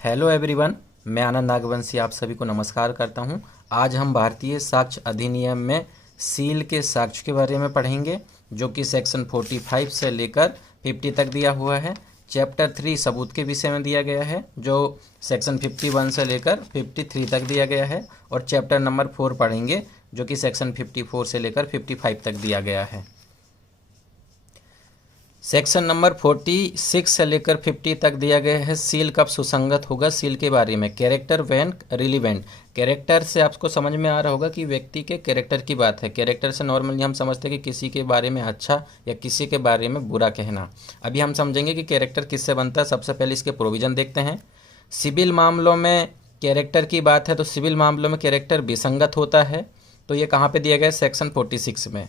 Hello everyone, मैं आनंद नागवंशी आप सभी को नमस्कार करता हूं। आज हम भारतीय साक्ष्य अधिनियम में सील के साक्ष्य के बारे में पढ़ेंगे, जो कि सेक्शन 45 से लेकर 50 तक दिया हुआ है। चैप्टर 3 सबूत के विषय में दिया गया है, जो सेक्शन 51 से लेकर 53 तक दिया गया है। और चैप्टर नंबर 4 पढ़ेंगे, जो कि सेक्शन 54 से लेकर 55 तक दिया गया है। सेक्शन नंबर 46 से लेकर 50 तक दिया गया है सील कब सुसंगत होगा। सील के बारे में कैरेक्टर व्हेन रिलीवेंट। कैरेक्टर से आपको समझ में आ रहा होगा कि व्यक्ति के कैरेक्टर की बात है। कैरेक्टर से नॉर्मली हम समझते हैं कि किसी के बारे में अच्छा या किसी के बारे में बुरा कहना। अभी हम समझेंगे कि कैरेक्टर किससे बनता है। सबसे पहले इसके प्रोविजन देखते हैं। सिविल मामलों में कैरेक्टर की बात है तो सिविल मामलों में कैरेक्टर विसंगत होता है, तो ये कहाँ पे दिया गया है? सेक्शन 46 में।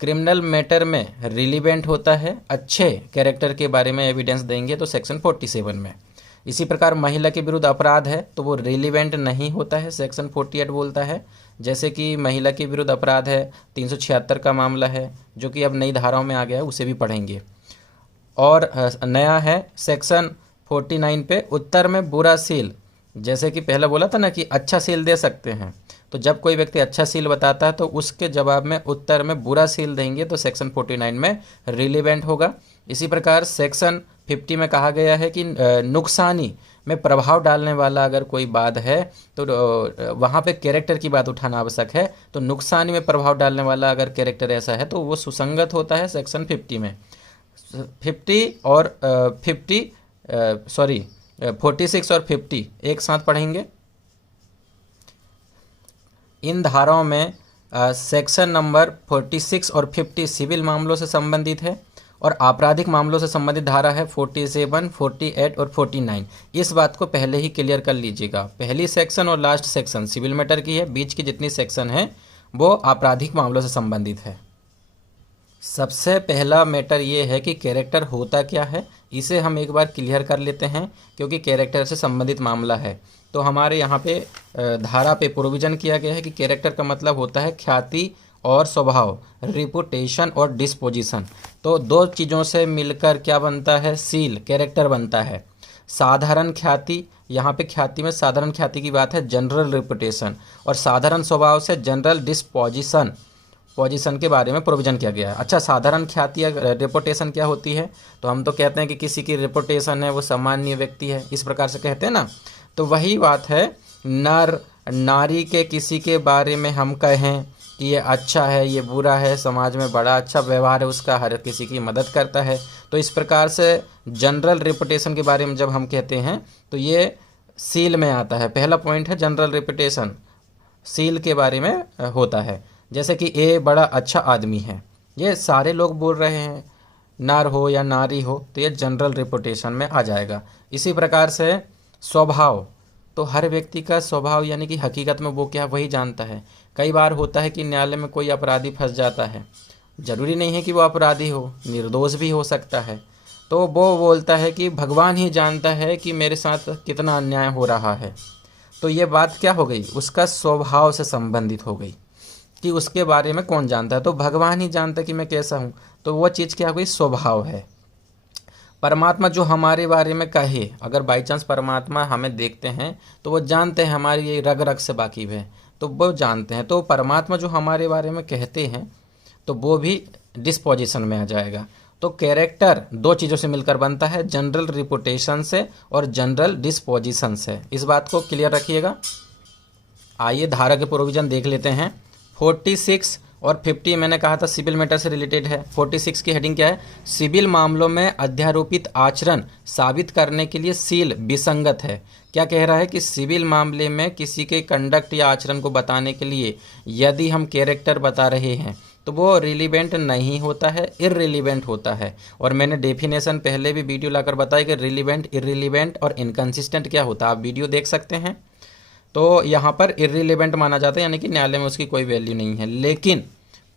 क्रिमिनल मैटर में रिलीवेंट होता है, अच्छे कैरेक्टर के बारे में एविडेंस देंगे तो सेक्शन 47 में। इसी प्रकार महिला के विरुद्ध अपराध है तो वो रिलीवेंट नहीं होता है, सेक्शन 48 बोलता है। जैसे कि महिला के विरुद्ध अपराध है 376 का मामला है, जो कि अब नई धाराओं में आ गया है, उसे भी पढ़ेंगे। और नया है सेक्शन 49 पे उत्तर में बुरा सील। जैसे कि पहले बोला था ना कि अच्छा सील दे सकते हैं, तो जब कोई व्यक्ति अच्छा सील बताता है तो उसके जवाब में उत्तर में बुरा सील देंगे तो सेक्शन 49 में रिलीवेंट होगा। इसी प्रकार सेक्शन 50 में कहा गया है कि नुकसानी में प्रभाव डालने वाला अगर कोई बात है तो वहाँ पे कैरेक्टर की बात उठाना आवश्यक है। तो नुकसानी में प्रभाव डालने वाला अगर कैरेक्टर ऐसा है तो वो सुसंगत होता है सेक्शन 50 में। 46 और 50 एक साथ पढ़ेंगे। इन धाराओं में सेक्शन नंबर 46 और 50 सिविल मामलों से संबंधित है और आपराधिक मामलों से संबंधित धारा है 47, 48 और 49। इस बात को पहले ही क्लियर कर लीजिएगा। पहली सेक्शन और लास्ट सेक्शन सिविल मैटर की है, बीच की जितनी सेक्शन है वो आपराधिक मामलों से संबंधित है। सबसे पहला मैटर ये है कि कैरेक्टर होता क्या है, इसे हम एक बार क्लियर कर लेते हैं, क्योंकि कैरेक्टर से संबंधित मामला है। तो हमारे यहाँ पे धारा पे प्रोविजन किया गया है कि कैरेक्टर का मतलब होता है ख्याति और स्वभाव, रिपुटेशन और डिस्पोजिशन। तो दो चीज़ों से मिलकर क्या बनता है? सील, कैरेक्टर बनता है। साधारण ख्याति, यहाँ पे ख्याति में साधारण ख्याति की बात है, जनरल रिपुटेशन, और साधारण स्वभाव से जनरल डिस्पोजिशन के बारे में प्रोविजन किया गया है। अच्छा, साधारण ख्याति या रेपुटेशन क्या होती है? तो हम तो कहते हैं कि किसी की रेपुटेशन है वो सामान्य व्यक्ति है, इस प्रकार से कहते हैं ना। तो वही बात है, नर नारी के किसी के बारे में हम कहें कि ये अच्छा है, ये बुरा है, समाज में बड़ा अच्छा व्यवहार है उसका, हर किसी की मदद करता है, तो इस प्रकार से जनरल रेपुटेशन के बारे में जब हम कहते हैं तो ये सील में आता है। पहला पॉइंट है जनरल रेपुटेशन, सील के बारे में होता है। जैसे कि ए बड़ा अच्छा आदमी है, ये सारे लोग बोल रहे हैं, नर हो या नारी हो, तो ये जनरल रेपुटेशन में आ जाएगा। इसी प्रकार से स्वभाव, तो हर व्यक्ति का स्वभाव यानी कि हकीकत में वो क्या वही जानता है। कई बार होता है कि न्यायालय में कोई अपराधी फंस जाता है, जरूरी नहीं है कि वो अपराधी हो, निर्दोष भी हो सकता है, तो वो बोलता है कि भगवान ही जानता है कि मेरे साथ कितना अन्याय हो रहा है। तो ये बात क्या हो गई? उसका स्वभाव से संबंधित हो गई कि उसके बारे में कौन जानता है, तो भगवान ही जानता है कि मैं कैसा हूँ, तो वो चीज़ क्या हो गई? स्वभाव है। परमात्मा जो हमारे बारे में कहे, अगर बाई चांस परमात्मा हमें देखते हैं तो वो जानते हैं हमारी ये रग रग से वाकिफ है, तो वो जानते हैं। तो परमात्मा जो हमारे बारे में कहते हैं तो वो भी डिस्पोजिशन में आ जाएगा। तो कैरेक्टर दो चीज़ों से मिलकर बनता है, जनरल रिपुटेशन से और जनरल डिस्पोजिशन से। इस बात को क्लियर रखिएगा। आइए धारा के प्रोविजन देख लेते हैं। 46 और 50 मैंने कहा था सिविल मैटर से रिलेटेड है। 46 की हेडिंग क्या है? सिविल मामलों में अध्यारोपित आचरण साबित करने के लिए सील विसंगत है। क्या कह रहा है कि सिविल मामले में किसी के कंडक्ट या आचरण को बताने के लिए यदि हम कैरेक्टर बता रहे हैं तो वो रिलीवेंट नहीं होता है, इररिलीवेंट होता है। और मैंने डेफिनेशन पहले भी वीडियो लाकर बताया कि रिलीवेंट, इररिलीवेंट और इनकंसिस्टेंट क्या होता है, आप वीडियो देख सकते हैं। तो यहाँ पर इररिलेवेंट माना जाता है, यानी कि न्यायालय में उसकी कोई वैल्यू नहीं है। लेकिन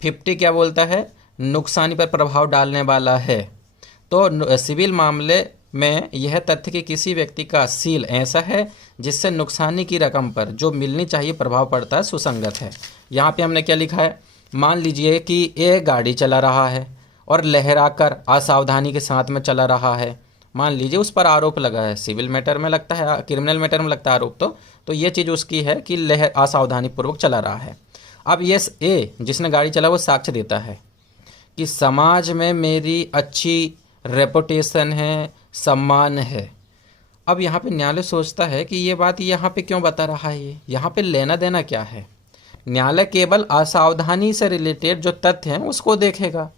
50 क्या बोलता है? नुकसानी पर प्रभाव डालने वाला है। तो सिविल मामले में यह तथ्य कि किसी व्यक्ति का सील ऐसा है जिससे नुकसानी की रकम पर जो मिलनी चाहिए प्रभाव पड़ता है, सुसंगत है। यहाँ पे हमने क्या लिखा है? मान लीजिए कि ए गाड़ी चला रहा है और लहराकर असावधानी के साथ में चला रहा है, मान लीजिए उस पर आरोप लगा है, सिविल मैटर में लगता है, क्रिमिनल मैटर में लगता है आरोप, तो ये चीज़ उसकी है कि असावधानी पूर्वक चला रहा है। अब ये ए जिसने गाड़ी चला वो साक्ष्य देता है कि समाज में मेरी अच्छी रेपुटेशन है, सम्मान है। अब यहाँ पे न्यायालय सोचता है कि ये बात यहाँ पे क्यों बता रहा है, ये यहाँ पे लेना देना क्या है। न्यायालय केवल असावधानी से रिलेटेड जो तथ्य हैं उसको देखेगा।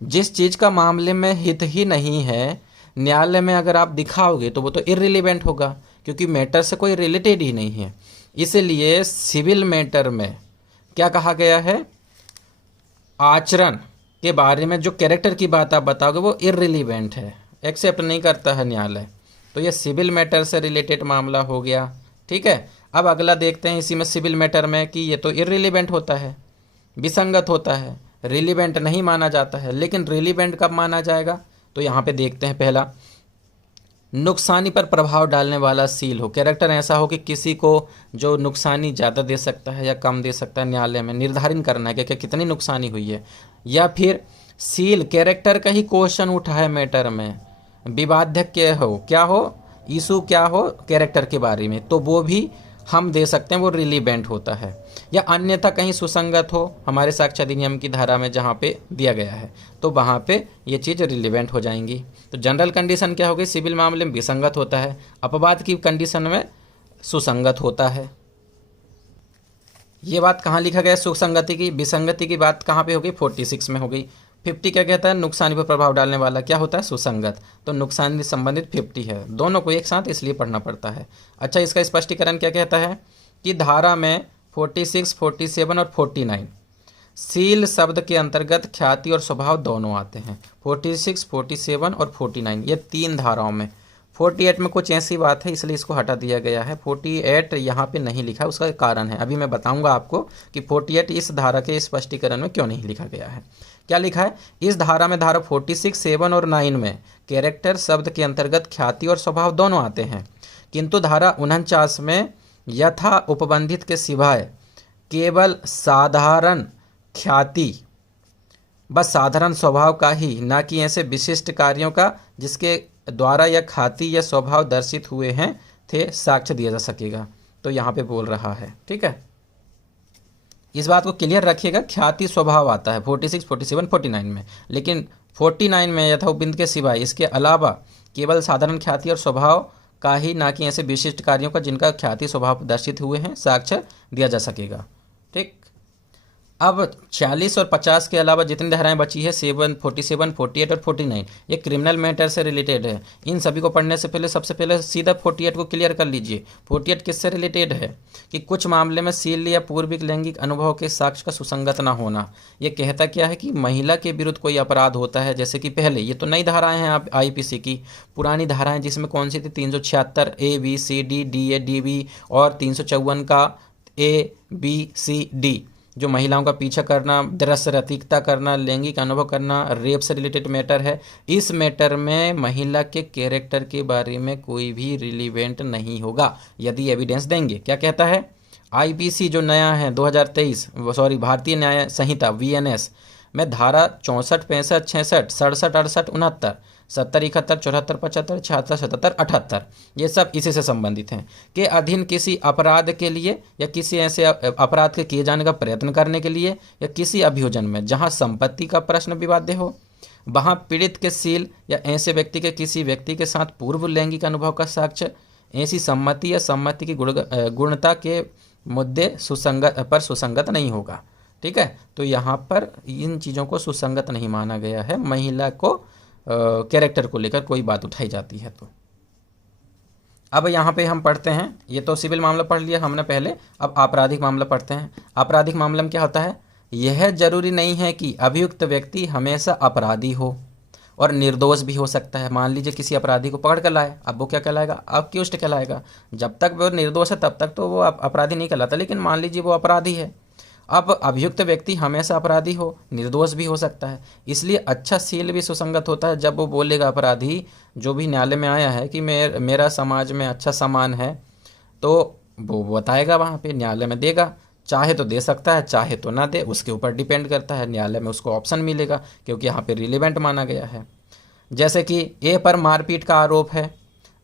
जिस चीज़ का मामले में हित ही नहीं है, न्यायालय में अगर आप दिखाओगे तो वो तो इर्रिलेवेंट होगा, क्योंकि मैटर से कोई रिलेटेड ही नहीं है। इसलिए सिविल मैटर में क्या कहा गया है, आचरण के बारे में जो कैरेक्टर की बात आप बताओगे वो इर्रिलेवेंट है, एक्सेप्ट नहीं करता है न्यायालय। तो ये सिविल मैटर से रिलेटेड मामला हो गया। ठीक है, अब अगला देखते हैं इसी में सिविल मैटर में कि ये तो इर्रिलेवेंट होता है, विसंगत होता है, रिलेवेंट नहीं माना जाता है। लेकिन रिलेवेंट कब माना जाएगा, तो यहाँ पे देखते हैं। पहला, नुकसानी पर प्रभाव डालने वाला सील हो, कैरेक्टर ऐसा हो कि किसी को जो नुकसानी ज़्यादा दे सकता है या कम दे सकता है, न्यायालय में निर्धारित करना है कि कितनी नुकसानी हुई है। या फिर सील कैरेक्टर का ही क्वेश्चन उठा है मैटर में, विवाद्य क्या हो इशू क्या हो कैरेक्टर के बारे में, तो वो भी हम दे सकते हैं, वो रिलीवेंट होता है। या अन्यथा कहीं सुसंगत हो हमारे साक्ष्य अधिनियम की धारा में जहाँ पे दिया गया है, तो वहाँ पे ये चीज़ रिलीवेंट हो जाएंगी। तो जनरल कंडीशन क्या होगी, सिविल मामले में विसंगत होता है, अपवाद की कंडीशन में सुसंगत होता है। ये बात कहाँ लिखा गया, सुसंगति की, विसंगति की बात कहाँ पे होगी, 46 में हो गई। 50 क्या कहता है, नुकसानी पर प्रभाव डालने वाला क्या होता है, सुसंगत। तो नुकसान से संबंधित 50 है, दोनों को एक साथ इसलिए पढ़ना पड़ता है। अच्छा, इसका स्पष्टीकरण क्या कहता है कि धारा में 46, 47 और 49 सील शब्द के अंतर्गत ख्याति और स्वभाव दोनों आते हैं। 46, 47 और 49 ये 3 धाराओं में। 48 में कुछ ऐसी बात है इसलिए इसको हटा दिया गया है। 48 यहाँ पे नहीं लिखा, उसका कारण है, अभी मैं बताऊंगा आपको कि 48 इस धारा के स्पष्टीकरण में क्यों नहीं लिखा गया है। क्या लिखा है, इस धारा में धारा 46, 7 और 9 में कैरेक्टर शब्द के अंतर्गत ख्याति और स्वभाव दोनों आते हैं, किंतु धारा 49 में यथा उपबंधित के सिवाय केवल साधारण ख्याति, बस साधारण स्वभाव का ही, ना कि ऐसे विशिष्ट कार्यों का जिसके द्वारा यह ख्याति या स्वभाव दर्शित हुए हैं थे साक्ष्य दिया जा सकेगा। तो यहाँ पे बोल रहा है, ठीक है, इस बात को क्लियर रखिएगा। ख्याति स्वभाव आता है 46, 47, 49 में, लेकिन 49 में यथा उपबंध के सिवाय इसके अलावा केवल साधारण ख्याति और स्वभाव का ही, ना कि ऐसे विशिष्ट कार्यों का जिनका ख्याति स्वभाव दर्शित हुए हैं साक्ष्य दिया जा सकेगा। ठीक, अब 40 और 50 के अलावा जितनी धाराएं बची है 7, 47, 48 और 49 ये क्रिमिनल मैटर से रिलेटेड है। इन सभी को पढ़ने से पहले सबसे पहले सीधा 48 को क्लियर कर लीजिए। 48 किससे रिलेटेड है कि कुछ मामले में सील या पूर्विक लैंगिक अनुभव के साक्ष्य का सुसंगत न होना। ये कहता क्या है कि महिला के विरुद्ध कोई अपराध होता है, जैसे कि पहले, ये तो नई धाराएं हैं आप IPC की, पुरानी धाराएं जिसमें कौन सी थी, 376 A B C D D A D B और 354 का A B C D, जो महिलाओं का पीछा करना, दृश्य रतिकता करना, लैंगिक अनुभव करना, रेप से रिलेटेड मैटर है। इस मैटर में महिला के कैरेक्टर के बारे में कोई भी रिलीवेंट नहीं होगा यदि एविडेंस देंगे। क्या कहता है IPC जो नया है 2023, भारतीय न्याय संहिता VNS में धारा 64, 65, 66, 67, 68, 69, 70, 71, 74, 75, 76, 77, 78 ये सब इसी से संबंधित हैं के अधीन किसी अपराध के लिए या किसी ऐसे अपराध के किए जाने का प्रयत्न करने के लिए या किसी अभियोजन में जहां संपत्ति का प्रश्न विवाद्य हो, वहां पीड़ित के सील या ऐसे व्यक्ति के किसी व्यक्ति के साथ पूर्व लैंगिक अनुभव का साक्ष्य ऐसी सम्मति या सम्मति की गुणता के मुद्दे सुसंगत नहीं होगा। ठीक है, तो यहाँ पर इन चीज़ों को सुसंगत नहीं माना गया है। महिला को कैरेक्टर को लेकर कोई बात उठाई जाती है। तो अब यहाँ पे हम पढ़ते हैं, ये तो सिविल मामला पढ़ लिया हमने पहले, अब आपराधिक मामला पढ़ते हैं। आपराधिक मामला में क्या होता है, यह जरूरी नहीं है कि अभियुक्त व्यक्ति हमेशा अपराधी हो और निर्दोष भी हो सकता है। मान लीजिए किसी अपराधी को पकड़ कर लाए, अब वो क्या कहलाएगा, अक्यूज्ड कहलाएगा। जब तक वो निर्दोष है तब तक तो वो अपराधी नहीं कहलाता, लेकिन मान लीजिए वो अपराधी है, अब अभियुक्त व्यक्ति हमेशा अपराधी हो, निर्दोष भी हो सकता है। इसलिए अच्छा सील भी सुसंगत होता है जब वो बोलेगा, अपराधी जो भी न्यायालय में आया है कि मेरा समाज में अच्छा सम्मान है, तो वो बताएगा, वहाँ पे न्यायालय में देगा। चाहे तो दे सकता है, चाहे तो ना दे, उसके ऊपर डिपेंड करता है, न्यायालय में उसको ऑप्शन मिलेगा, क्योंकि यहाँ पे रिलेवेंट माना गया है। जैसे कि ए पर मारपीट का आरोप है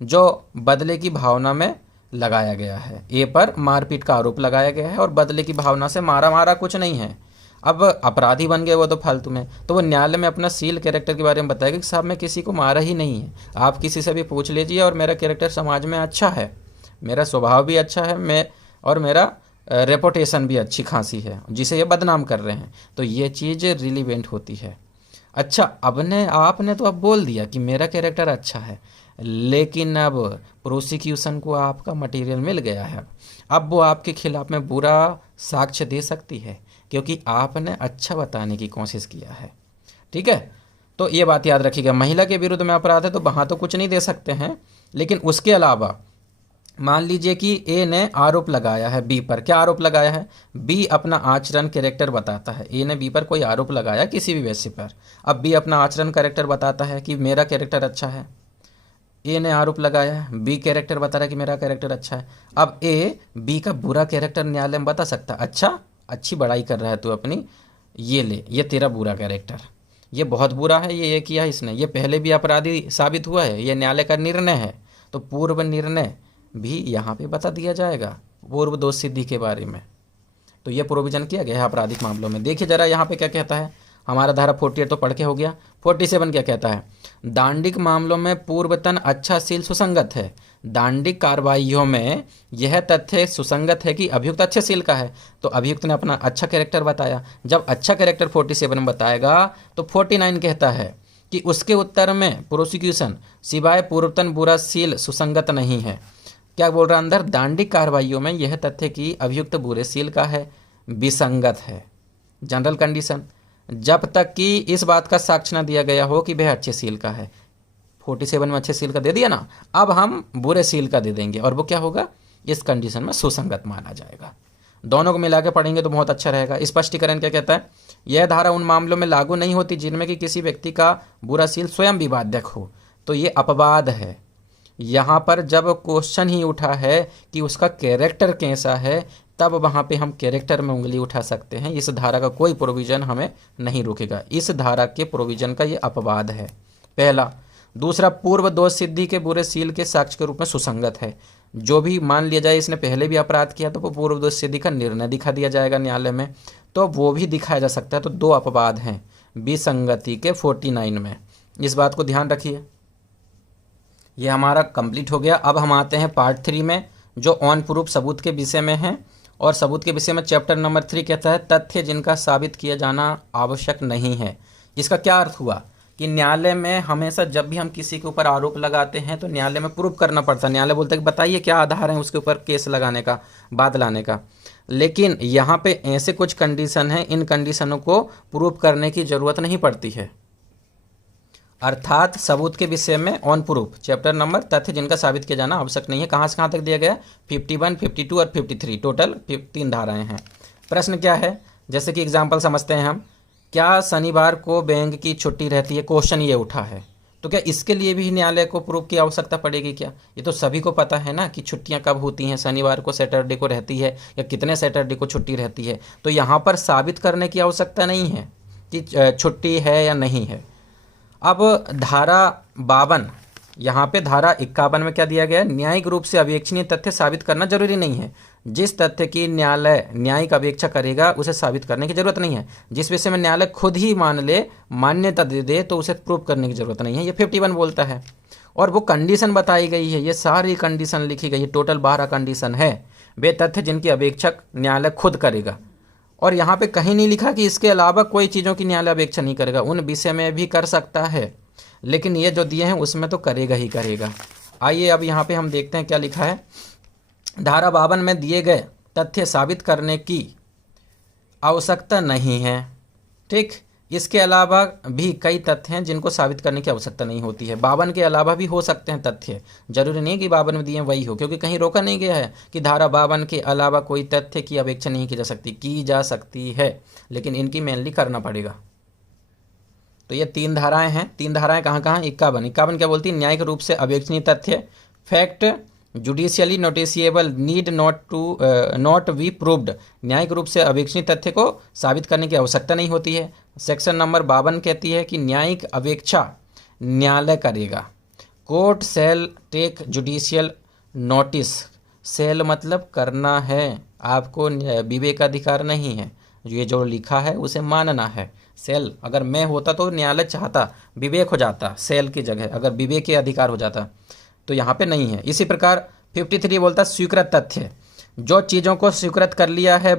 जो बदले की भावना में लगाया गया है। ए पर मारपीट का आरोप लगाया गया है और बदले की भावना से मारा मारा कुछ नहीं है। अब अपराधी बन गए वो तो फालतू में, तो वो न्यायालय में अपना सील कैरेक्टर के बारे में बताएगा कि साहब मैं किसी को मारा ही नहीं है, आप किसी से भी पूछ लीजिए और मेरा कैरेक्टर समाज में अच्छा है, मेरा स्वभाव भी अच्छा है, और मेरा रेपुटेशन भी अच्छी खासी है, जिसे ये बदनाम कर रहे हैं। तो ये चीज़ रिलीवेंट होती है। अच्छा, आपने तो अब बोल दिया कि मेरा कैरेक्टर अच्छा है, लेकिन अब प्रोसिक्यूशन को आपका मटेरियल मिल गया है, अब वो आपके खिलाफ में बुरा साक्ष्य दे सकती है क्योंकि आपने अच्छा बताने की कोशिश किया है। ठीक है, तो ये बात याद रखिएगा। महिला के विरुद्ध में अपराध है तो वहाँ तो कुछ नहीं दे सकते हैं, लेकिन उसके अलावा मान लीजिए कि ए ने आरोप लगाया है बी पर। क्या आरोप लगाया है? बी अपना आचरण कैरेक्टर बताता है। ए ने बी पर कोई आरोप लगाया किसी भी वैसे पर। अब बी अपना आचरण कैरेक्टर बताता है कि मेरा कैरेक्टर अच्छा है। ए ने आरोप लगाया है, बी कैरेक्टर बता रहा है कि मेरा कैरेक्टर अच्छा है। अब ए बी का बुरा कैरेक्टर न्यायालय में बता सकता है, अच्छा अच्छी बड़ाई कर रहा है तू अपनी, ये ले, ये तेरा बुरा कैरेक्टर, ये बहुत बुरा है, ये किया है इसने, ये पहले भी अपराधी साबित हुआ है, ये न्यायालय का निर्णय है। तो पूर्व निर्णय भी यहाँ पे बता दिया जाएगा पूर्व दोष सिद्धि के बारे में। तो ये प्रोविजन किया गया है आपराधिक मामलों में। देखिए जरा यहाँ पे क्या कहता है हमारा धारा 48 तो पढ़ के हो गया। 47 क्या कहता है? दांडिक मामलों में पूर्वतन अच्छा सील सुसंगत है। दांडिक कार्रवाइयों में यह तथ्य सुसंगत है कि अभियुक्त अच्छे सील का है। तो अभियुक्त ने अपना अच्छा कैरेक्टर बताया। जब अच्छा कैरेक्टर 47 में बताएगा तो 49 कहता है कि उसके उत्तर में प्रोसिक्यूशन सिवाय पूर्वतन बुरा सील सुसंगत नहीं है। क्या बोल रहा है अंदर? दांडिक कार्रवाइयों में यह तथ्य कि अभियुक्त बुरे सील का है विसंगत है। जनरल कंडीशन, जब तक कि इस बात का साक्ष्य न दिया गया हो कि वह अच्छे सील का है। 47 में अच्छे सील का दे दिया ना, अब हम बुरे सील का दे देंगे और वो क्या होगा? इस कंडीशन में सुसंगत माना जाएगा। दोनों को मिला के पढ़ेंगे तो बहुत अच्छा रहेगा। स्पष्टीकरण क्या कहता है? यह धारा उन मामलों में लागू नहीं होती जिनमें कि किसी व्यक्ति का बुरा सील स्वयं विवादक हो। तो ये अपवाद है। यहाँ पर जब क्वेश्चन ही उठा है कि उसका कैरेक्टर कैसा है, तब वहाँ पे हम कैरेक्टर में उंगली उठा सकते हैं। इस धारा का कोई प्रोविज़न हमें नहीं रोकेगा। इस धारा के प्रोविज़न का ये अपवाद है पहला। दूसरा, पूर्व दोष सिद्धि के बुरे सील के साक्ष्य के रूप में सुसंगत है। जो भी मान लिया जाए इसने पहले भी अपराध किया तो वो पूर्व दोष सिद्धि का निर्णय दिखा दिया जाएगा न्यायालय में, तो वो भी दिखाया जा सकता है। तो दो अपवाद हैं विसंगति के 49 में, इस बात को ध्यान रखिए। ये हमारा कंप्लीट हो गया। अब हम आते हैं पार्ट 3 में जो ऑन प्रूफ सबूत के विषय में है। और सबूत के विषय में चैप्टर नंबर 3 कहता है तथ्य जिनका साबित किया जाना आवश्यक नहीं है। इसका क्या अर्थ हुआ कि न्यायालय में हमेशा जब भी हम किसी के ऊपर आरोप लगाते हैं तो न्यायालय में प्रूफ करना पड़ता है। न्यायालय बोलता है कि बताइए क्या आधार है उसके ऊपर केस लगाने का, बात लाने का। लेकिन यहाँ पे ऐसे कुछ कंडीशन हैं, इन कंडीशनों को प्रूफ करने की ज़रूरत नहीं पड़ती है। अर्थात सबूत के विषय में ऑन प्रूफ चैप्टर नंबर तथ्य जिनका साबित किया जाना आवश्यक नहीं है, कहाँ से कहाँ तक दिया गया? 51, 52 और 53, टोटल 3 धाराएं हैं। प्रश्न क्या है? जैसे कि एग्जाम्पल समझते हैं हम। क्या शनिवार को बैंक की छुट्टी रहती है? क्वेश्चन ये उठा है, तो क्या इसके लिए भी न्यायालय को प्रूफ की आवश्यकता पड़ेगी क्या? ये तो सभी को पता है ना कि छुट्टियां कब होती हैं, शनिवार को, सैटरडे को रहती है, या कितने सैटरडे को छुट्टी रहती है। तो यहाँ पर साबित करने की आवश्यकता नहीं है कि छुट्टी है या नहीं है। अब धारा 52, यहाँ पे धारा 51 में क्या दिया गया है? न्यायिक रूप से अवेक्षणीय तथ्य साबित करना जरूरी नहीं है। जिस तथ्य की न्यायालय न्यायिक अपेक्षा करेगा उसे साबित करने की जरूरत नहीं है। जिस विषय में न्यायालय खुद ही मान ले, मान्यता दे दे, तो उसे प्रूव करने की जरूरत नहीं है। ये 51 बोलता है। और वो कंडीशन बताई गई है, ये सारी कंडीशन लिखी गई है, टोटल 12 कंडीशन है। वे तथ्य जिनकी अपेक्षा न्यायालय खुद करेगा। और यहाँ पे कहीं नहीं लिखा कि इसके अलावा कोई चीज़ों की न्यायालय अपेक्षा नहीं करेगा, उन विषय में भी कर सकता है, लेकिन ये जो दिए हैं उसमें तो करेगा ही करेगा। आइए अब यहाँ पे हम देखते हैं क्या लिखा है। धारा 52 में दिए गए तथ्य साबित करने की आवश्यकता नहीं है। ठीक, इसके अलावा भी कई तथ्य हैं जिनको साबित करने की आवश्यकता नहीं होती है। 52 के अलावा भी हो सकते हैं तथ्य, जरूरी नहीं कि 52 में दिए वही हो, क्योंकि कहीं रोका नहीं गया है कि धारा 52 के अलावा कोई तथ्य की अपेक्षा नहीं की जा सकती है, लेकिन इनकी मेनली करना पड़ेगा। तो ये 3 धाराएं हैं। 3 धाराएं कहाँ कहाँ? 51 क्या बोलती है? न्यायिक रूप से अवेक्षणीय तथ्य, fact judicially noticeable need not be proved, न्यायिक रूप से अवेक्षणीय तथ्य को साबित करने की आवश्यकता नहीं होती है। सेक्शन नंबर 52 कहती है कि न्यायिक अपेक्षा न्यायालय करेगा। Court shall take judicial notice. Shall मतलब करना है, आपको विवेकाधिकार नहीं है, ये जो लिखा है उसे मानना है। शैल अगर मैं होता तो न्यायालय चाहता, विवेक हो जाता शैल की जगह, अगर विवेक के अधिकार हो जाता, तो यहाँ पे नहीं है। इसी प्रकार 53 बोलता स्वीकृत तथ्य। जो चीज़ों को स्वीकृत कर लिया है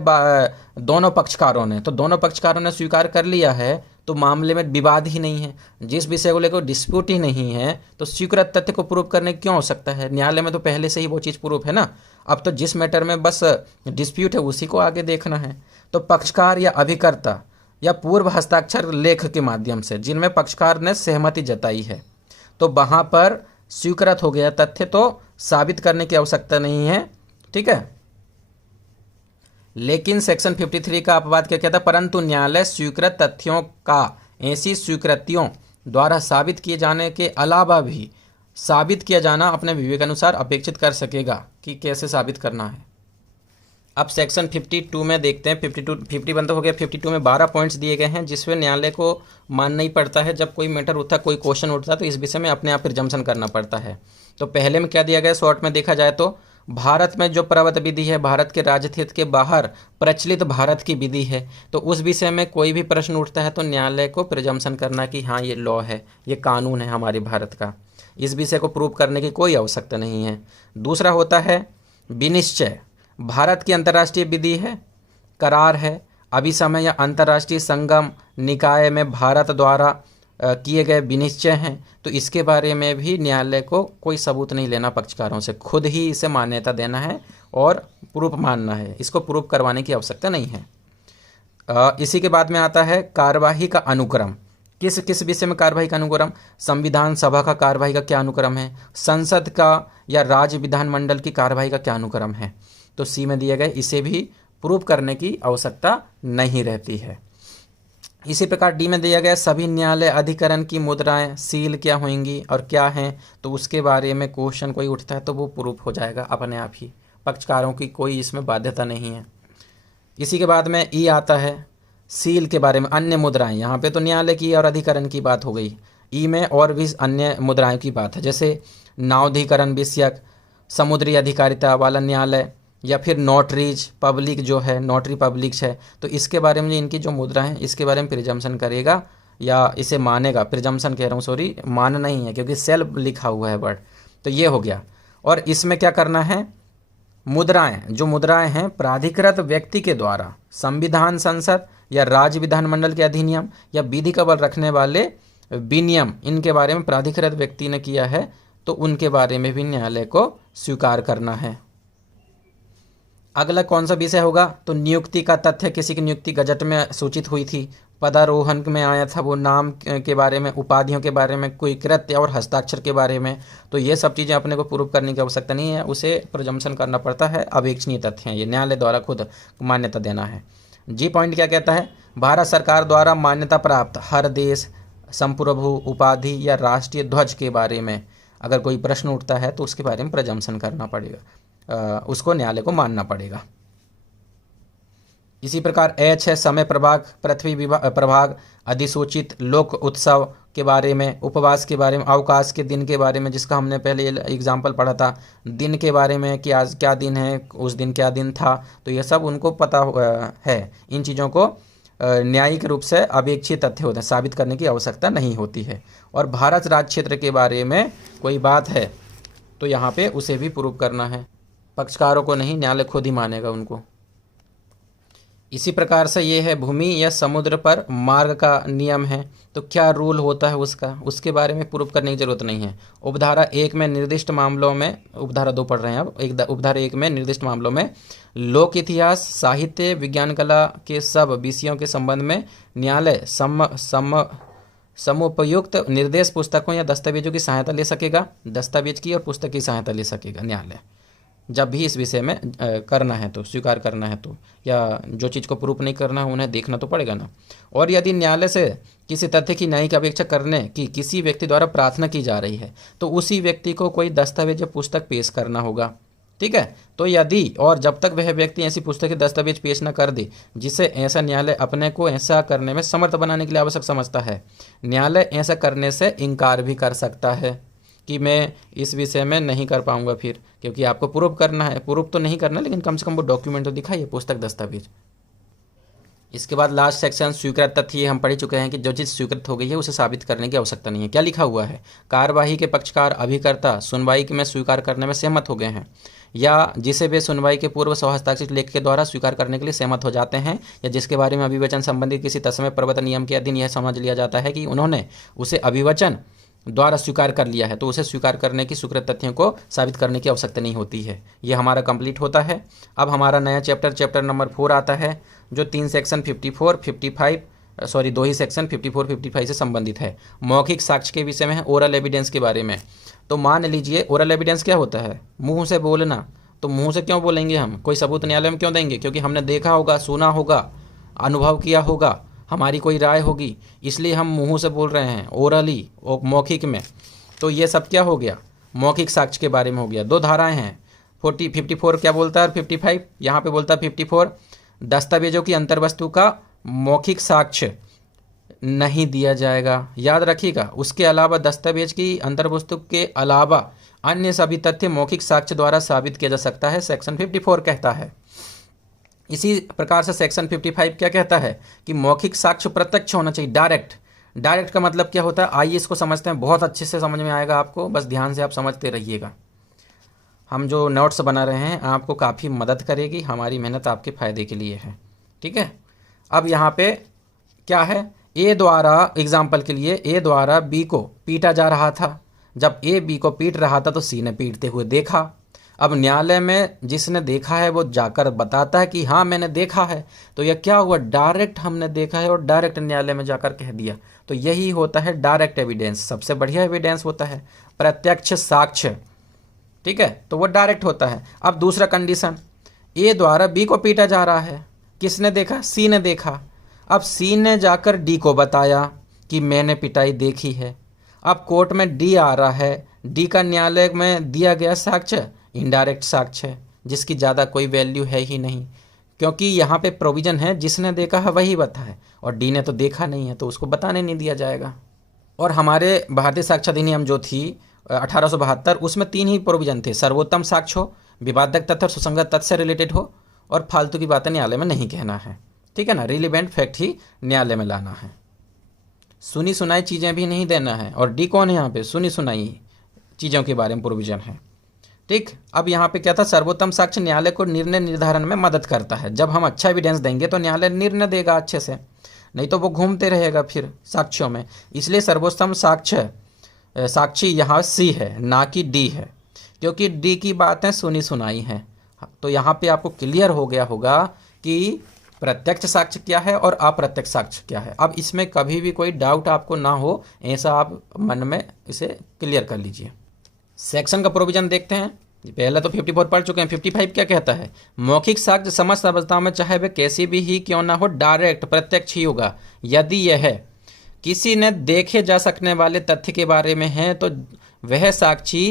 दोनों पक्षकारों ने, तो दोनों पक्षकारों ने स्वीकार कर लिया है तो मामले में विवाद ही नहीं है, जिस विषय को लेकर डिस्प्यूट ही नहीं है, तो स्वीकृत तथ्य को प्रूव करने क्यों हो सकता है? न्यायालय में तो पहले से ही वो चीज़ प्रूफ है ना। अब तो जिस मैटर में बस डिस्प्यूट है उसी को आगे देखना है। तो पक्षकार या अभिकर्ता या पूर्व हस्ताक्षर लेख के माध्यम से जिनमें पक्षकार ने सहमति जताई है, तो वहाँ पर स्वीकृत हो गया तथ्य, तो साबित करने की आवश्यकता नहीं है। ठीक है। लेकिन सेक्शन 53 का अपवाद क्या कहता है? परंतु न्यायालय स्वीकृत तथ्यों का ऐसी स्वीकृतियों द्वारा साबित किए जाने के अलावा भी साबित किया जाना अपने विवेकानुसार अपेक्षित कर सकेगा कि कैसे साबित करना है। अब सेक्शन 52 में देखते हैं। 51 तो हो गया। 52 में 12 पॉइंट्स दिए गए हैं जिसमें न्यायालय को मानना ही पड़ता है। जब कोई मैटर उठता, कोई क्वेश्चन उठता, तो इस विषय में अपने आप प्रिजम्पशन करना पड़ता है। तो पहले में क्या दिया गया, शॉर्ट में देखा जाए तो भारत में जो प्रवत विधि है, भारत के राज्य के बाहर प्रचलित भारत की विधि है, तो उस विषय में कोई भी प्रश्न उठता है तो न्यायालय को प्रिजम्पशन करना कि हाँ ये लॉ है, ये कानून है हमारे भारत का। इस विषय को प्रूव करने की कोई आवश्यकता नहीं है। दूसरा होता है विनिश्चय। भारत की अंतर्राष्ट्रीय विधि है, करार है, अभिसमय या अंतर्राष्ट्रीय संगम निकाय में भारत द्वारा किए गए विनिश्चय हैं, तो इसके बारे में भी न्यायालय को कोई सबूत नहीं लेना पक्षकारों से, खुद ही इसे मान्यता देना है और प्रूफ मानना है। इसको प्रूफ करवाने की आवश्यकता नहीं है। इसी के बाद में आता है कार्यवाही का अनुक्रम। किस किस विषय में कार्यवाही का अनुक्रम? संविधान सभा का कार्यवाही का क्या अनुक्रम है, संसद का या राज्य विधानमंडल की कार्यवाही का क्या अनुक्रम है, तो सी में दिया गया। इसे भी प्रूफ करने की आवश्यकता नहीं रहती है। इसी प्रकार डी में दिया गया सभी न्यायालय अधिकरण की मुद्राएं सील क्या होंगी और क्या हैं, तो उसके बारे में क्वेश्चन कोई उठता है तो वो प्रूफ हो जाएगा अपने आप ही, पक्षकारों की कोई इसमें बाध्यता नहीं है। इसी के बाद में ई आता है सील के बारे में, अन्य मुद्राएं। यहाँ पे तो न्यायालय की और अधिकरण की बात हो गई, ई में और भी अन्य मुद्राएं की बात है, जैसे नावाधिकरण विषयक, समुद्री अधिकारिता वाला न्यायालय, या फिर नोटरीज पब्लिक जो है, नोटरी पब्लिक है, तो इसके बारे में इनकी जो मुद्रा है इसके बारे में प्रिजम्पशन करेगा या इसे मानेगा। प्रिजम्पशन कह रहा हूँ, सॉरी, मानना नहीं है क्योंकि सेल्फ लिखा हुआ है वर्ड। तो ये हो गया। और इसमें क्या करना है, मुद्राएं, जो मुद्राएं हैं प्राधिकृत व्यक्ति के द्वारा संविधान, संसद या राज्य विधानमंडल के अधिनियम या विधि का बल रखने वाले विनियम, इनके बारे में प्राधिकृत व्यक्ति ने किया है तो उनके बारे में भी न्यायालय को स्वीकार करना है। अगला कौन सा विषय होगा, तो नियुक्ति का तथ्य। किसी की नियुक्ति गजट में सूचित हुई थी, पदारोहण में आया था, वो नाम के बारे में, उपाधियों के बारे में, कोई कृत्य और हस्ताक्षर के बारे में, तो ये सब चीज़ें अपने को प्रूव करने की आवश्यकता नहीं है, उसे प्रिजम्पशन करना पड़ता है। अवेक्षणीय तथ्य हैं ये, न्यायालय द्वारा खुद मान्यता देना है। जी पॉइंट क्या कहता है, भारत सरकार द्वारा मान्यता प्राप्त हर देश, संप्रभु, उपाधि या राष्ट्रीय ध्वज के बारे में अगर कोई प्रश्न उठता है तो उसके बारे में प्रिजम्पशन करना पड़ेगा, उसको न्यायालय को मानना पड़ेगा। इसी प्रकार एच है समय प्रभाग, पृथ्वी प्रभाग, अधिसूचित लोक उत्सव के बारे में, उपवास के बारे में, अवकाश के दिन के बारे में, जिसका हमने पहले एग्जाम्पल पढ़ा था, दिन के बारे में कि आज क्या दिन है, उस दिन क्या दिन था, तो ये सब उनको पता है। इन चीज़ों को न्यायिक रूप से अपेक्षित तथ्य होते हैं, साबित करने की आवश्यकता नहीं होती है। और भारत राज्य क्षेत्र के बारे में कोई बात है तो यहाँ पे उसे भी प्रूव करना है, पक्षकारों को नहीं, न्यायालय खुद ही मानेगा उनको। इसी प्रकार से ये है भूमि या समुद्र पर मार्ग का नियम है, तो क्या रूल होता है उसका, उसके बारे में प्रूफ करने की जरूरत नहीं है। उपधारा 1 में निर्दिष्ट मामलों में, उपधारा 2 पढ़ रहे हैं अब, उपधारा 1 में निर्दिष्ट मामलों में लोक इतिहास, साहित्य, विज्ञान, कला के सब विषयों के संबंध में न्यायालय समुपयुक्त निर्देश पुस्तकों या दस्तावेजों की सहायता ले सकेगा, दस्तावेज की और पुस्तक की सहायता ले सकेगा न्यायालय, जब भी इस विषय में करना है तो, स्वीकार करना है तो, या जो चीज़ को प्रूफ नहीं करना है उन्हें देखना तो पड़ेगा ना। और यदि न्यायालय से किसी तथ्य की न्यायिक अपेक्षा करने की किसी व्यक्ति द्वारा प्रार्थना की जा रही है तो उसी व्यक्ति को कोई दस्तावेज या पुस्तक पेश करना होगा। ठीक है। तो यदि और जब तक वह व्यक्ति ऐसी पुस्तक दस्तावेज पेश न कर दे जिसे ऐसा न्यायालय अपने को ऐसा करने में समर्थ बनाने के लिए आवश्यक समझता है, न्यायालय ऐसा करने से इनकार भी कर सकता है कि मैं इस विषय में नहीं कर पाऊंगा फिर, क्योंकि आपको प्रूव करना है। प्रूव तो नहीं करना, लेकिन कम से कम वो डॉक्यूमेंट तो दिखाइए, पुस्तक दस्तावेज। इसके बाद लास्ट सेक्शन स्वीकृत तथ्य, हम पढ़ चुके हैं कि जो चीज़ स्वीकृत हो गई है उसे साबित करने की आवश्यकता नहीं है। क्या लिखा हुआ है? कार्यवाही के पक्षकार अभिकर्ता सुनवाई में स्वीकार करने में सहमत हो गए हैं, या जिसे वे सुनवाई के पूर्व स्वहस्ताक्षरित लेख के द्वारा स्वीकार करने के लिए सहमत हो जाते हैं, या जिसके बारे में अभिवचन संबंधी किसी तत्समय प्रवर्तन नियम के अधीन यह समझ लिया जाता है कि उन्होंने उसे अभिवचन द्वारा स्वीकार कर लिया है, तो उसे स्वीकार करने की स्वीकृत तथ्यों को साबित करने की आवश्यकता नहीं होती है। ये हमारा कंप्लीट होता है। अब हमारा नया चैप्टर नंबर 4 आता है, जो 3 सेक्शन 54, 55 सॉरी 2 ही सेक्शन 54, 55 से संबंधित है। मौखिक साक्ष्य के विषय में है, ओरल एविडेंस के बारे में। तो मान लीजिए ओरल एविडेंस क्या होता है? मुंह से बोलना। तो मुंह से क्यों बोलेंगे हम? कोई सबूत न्यायालय में क्यों देंगे? क्योंकि हमने देखा होगा, सुना होगा, अनुभव किया होगा, हमारी कोई राय होगी, इसलिए हम मुंह से बोल रहे हैं, ओरली और मौखिक में। तो ये सब क्या हो गया? मौखिक साक्ष्य के बारे में हो गया। 2 धाराएं हैं, 54 क्या बोलता है और 55 यहाँ पे बोलता है 54, दस्तावेजों की अंतर्वस्तु का मौखिक साक्ष्य नहीं दिया जाएगा। याद रखिएगा, उसके अलावा दस्तावेज की अंतर्वस्तु के अलावा अन्य सभी तथ्य मौखिक साक्ष्य द्वारा साबित किया जा सकता है, सेक्शन 54 कहता है। इसी प्रकार से सेक्शन 55 क्या कहता है कि मौखिक साक्ष्य प्रत्यक्ष होना चाहिए, डायरेक्ट। डायरेक्ट का मतलब क्या होता है? आइए इसको समझते हैं, बहुत अच्छे से समझ में आएगा आपको, बस ध्यान से आप समझते रहिएगा। हम जो नोट्स बना रहे हैं आपको काफ़ी मदद करेगी, हमारी मेहनत आपके फ़ायदे के लिए है, ठीक है। अब यहाँ पे क्या है? ए द्वारा, एग्जाम्पल के लिए, ए द्वारा बी को पीटा जा रहा था। जब ए बी को पीट रहा था तो सी ने पीटते हुए देखा। अब न्यायालय में जिसने देखा है वो जाकर बताता है कि हाँ मैंने देखा है, तो यह क्या हुआ? डायरेक्ट हमने देखा है और डायरेक्ट न्यायालय में जाकर कह दिया। तो यही होता है डायरेक्ट एविडेंस, सबसे बढ़िया एविडेंस होता है प्रत्यक्ष साक्ष्य, ठीक है। तो वो डायरेक्ट होता है। अब दूसरा कंडीशन, ए द्वारा बी को पीटा जा रहा है, किसने देखा? सी ने देखा। अब सी ने जाकर डी को बताया कि मैंने पिटाई देखी है। अब कोर्ट में डी आ रहा है, डी का न्यायालय में दिया गया साक्ष्य इनडायरेक्ट साक्ष्य है, जिसकी ज़्यादा कोई वैल्यू है ही नहीं, क्योंकि यहाँ पे प्रोविजन है जिसने देखा है वही बताए, और डी ने तो देखा नहीं है तो उसको बताने नहीं दिया जाएगा। और हमारे भारतीय साक्ष्य अधिनियम जो थी 1872, उसमें 3 ही प्रोविजन थे, सर्वोत्तम साक्ष्य हो, विवादक तथ्य और सुसंगत तथ्य से रिलेटेड हो, और फालतू की बातें न्यायालय में नहीं कहना है, ठीक है ना। रिलीवेंट फैक्ट ही न्यायालय में लाना है, सुनी सुनाई चीज़ें भी नहीं देना है। और डी कौन है यहाँ पे? सुनी सुनाई चीज़ों के बारे में प्रोविजन है, ठीक। अब यहाँ पे क्या था? सर्वोत्तम साक्ष्य न्यायालय को निर्णय निर्धारण में मदद करता है। जब हम अच्छा एविडेंस देंगे तो न्यायालय निर्णय देगा अच्छे से, नहीं तो वो घूमते रहेगा फिर साक्ष्यों में। इसलिए सर्वोत्तम साक्षी यहाँ सी है, ना कि डी है, क्योंकि डी की बातें सुनी सुनाई हैं। तो यहाँ पे आपको क्लियर हो गया होगा कि प्रत्यक्ष साक्ष्य क्या है और अप्रत्यक्ष साक्ष्य क्या है। अब इसमें कभी भी कोई डाउट आपको ना हो, ऐसा आप मन में इसे क्लियर कर लीजिए। सेक्शन का प्रोविजन देखते हैं। पहले तो 54 पढ़ चुके हैं। 55 क्या कहता है? मौखिक साक्ष्य समस्त अवस्था में चाहे वह कैसी भी ही क्यों ना हो डायरेक्ट प्रत्यक्ष ही होगा। यदि यह किसी ने देखे जा सकने वाले तथ्य के बारे में है तो वह साक्षी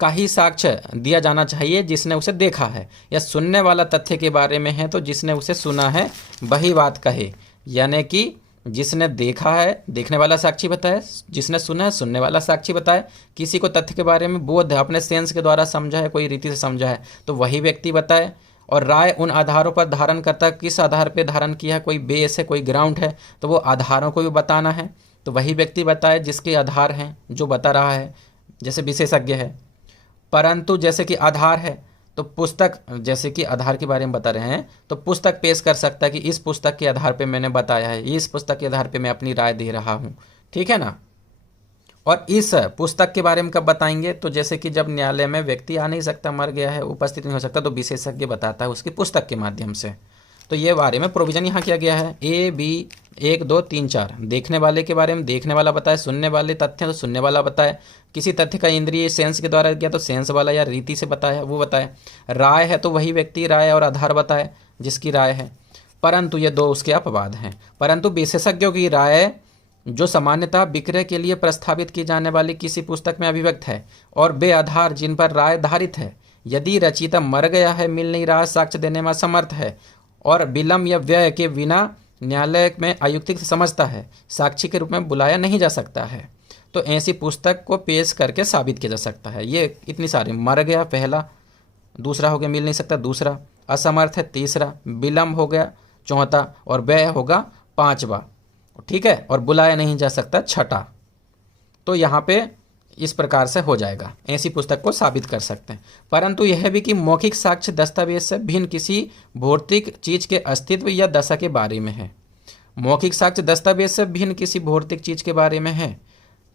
का ही साक्ष्य दिया जाना चाहिए जिसने उसे देखा है, या सुनने वाला तथ्य के बारे में है तो जिसने उसे सुना है वही बात कहे। यानी कि जिसने देखा है देखने वाला साक्षी बताए, जिसने सुना है सुनने वाला साक्षी बताए। किसी को तथ्य के बारे में बोध है, अपने सेंस के द्वारा समझा है, कोई रीति से समझा है, तो वही व्यक्ति बताए। और राय उन आधारों पर धारण करता, किस आधार पर धारण किया है, कोई बेस है, कोई ग्राउंड है, तो वो आधारों को भी बताना है, तो वही व्यक्ति बताए जिसके आधार हैं, जो बता रहा है, जैसे विशेषज्ञ है। परंतु जैसे कि आधार है तो पुस्तक, जैसे कि आधार के बारे में बता रहे हैं तो पुस्तक पेश कर सकता है कि इस पुस्तक के आधार पे मैंने बताया है, इस पुस्तक के आधार पे मैं अपनी राय दे रहा हूँ, ठीक है ना। और इस पुस्तक के बारे में कब बताएंगे? तो जैसे कि जब न्यायालय में व्यक्ति आ नहीं सकता, मर गया है, उपस्थित नहीं हो सकता, तो विशेषज्ञ बताता है उसकी पुस्तक के माध्यम से। तो ये बारे में प्रोविजन यहाँ किया गया है। ए बी 1 2 3 4 देखने वाले के बारे में देखने वाला बताए, सुनने वाले तथ्य तो सुनने वाला बताए, किसी तथ्य का इंद्रिय सेंस के द्वारा किया तो सेंस वाला या रीति से बताया वो बताए। राय है तो वही व्यक्ति राय और आधार बताए जिसकी राय है। परंतु ये 2 उसके अपवाद हैं। परंतु विशेषज्ञों की राय जो सामान्यतः विक्रय के लिए प्रस्तावित की जाने वाली किसी पुस्तक में अभिव्यक्त है और वे आधार जिन पर राय धारित है यदि रचयिता मर गया है, मिल नहीं रहा, साक्ष्य देने में असमर्थ है और विलंब या व्यय के बिना न्यायालय में अयुक्तिक समझता है, साक्षी के रूप में बुलाया नहीं जा सकता है, तो ऐसी पुस्तक को पेश करके साबित किया जा सकता है। ये इतनी सारी, मर गया पहला, दूसरा हो गया मिल नहीं सकता दूसरा, असमर्थ है तीसरा, विलंब हो गया चौथा और व्यय होगा पांचवा, ठीक है, और बुलाया नहीं जा सकता छठा। तो यहाँ पे इस प्रकार से हो जाएगा, ऐसी पुस्तक को साबित कर सकते हैं। परंतु यह भी कि मौखिक साक्ष्य दस्तावेज से भिन्न किसी भौतिक चीज के अस्तित्व या दशा के बारे में है। मौखिक साक्ष्य दस्तावेज से भिन्न किसी भौतिक चीज के बारे में है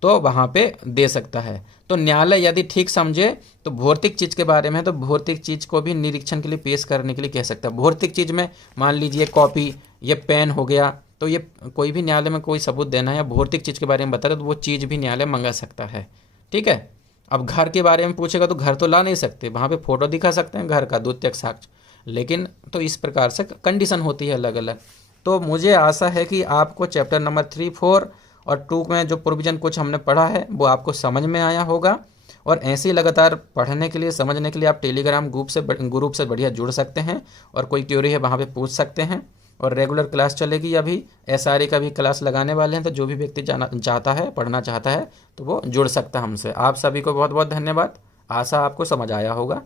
तो वहाँ पे दे सकता है। तो न्यायालय यदि ठीक समझे तो भौतिक चीज के बारे में है तो भौतिक चीज को भी निरीक्षण के लिए पेश करने के लिए कह सकता है। भौतिक चीज में मान लीजिए कॉपी, ये पेन हो गया, तो ये कोई भी न्यायालय में कोई सबूत देना है या भौतिक चीज के बारे में बता रहे तो वो चीज भी न्यायालय मंगा सकता है, ठीक है। अब घर के बारे में पूछेगा तो घर तो ला नहीं सकते, वहाँ पे फोटो दिखा सकते हैं घर का, द्वितीयक साक्ष्य, लेकिन तो इस प्रकार से कंडीशन होती है अलग अलग। तो मुझे आशा है कि आपको चैप्टर नंबर 3, 4 और 2 में जो प्रोविजन कुछ हमने पढ़ा है वो आपको समझ में आया होगा। और ऐसे ही लगातार पढ़ने के लिए, समझने के लिए आप टेलीग्राम ग्रुप से बढ़िया जुड़ सकते हैं और कोई क्वेरी है वहाँ पे पूछ सकते हैं। और रेगुलर क्लास चलेगी, अभी एसआरए का भी क्लास लगाने वाले हैं, तो जो भी व्यक्ति जाना चाहता है, पढ़ना चाहता है तो वो जुड़ सकता है हमसे। आप सभी को बहुत बहुत धन्यवाद, आशा आपको समझ आया होगा।